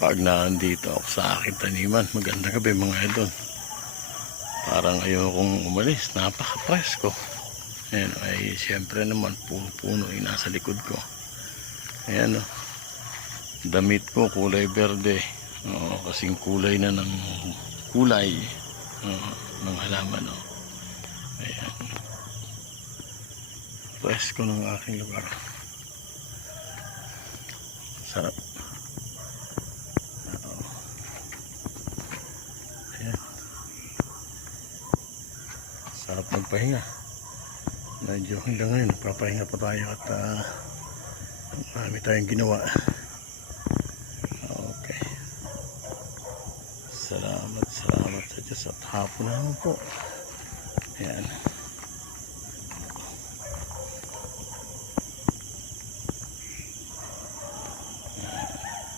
pag nandito ako sa aking taniman. Magandang gabi mga idol. Parang ayokong umalis, napaka-presko. Ayan, ay siyempre naman puno-puno yung nasa likod ko. Ayan o, damit ko kulay berde, kasing kulay na ng kulay ng halaman o. Ayan, presko ng aking lugar. Sarap. Ayan, sarap magpahinga. Medyo hanggang ngayon papahinga pa tayo at marami tayong ginawa. Okay, salamat sa Diyos at hapon naman po. Ayan.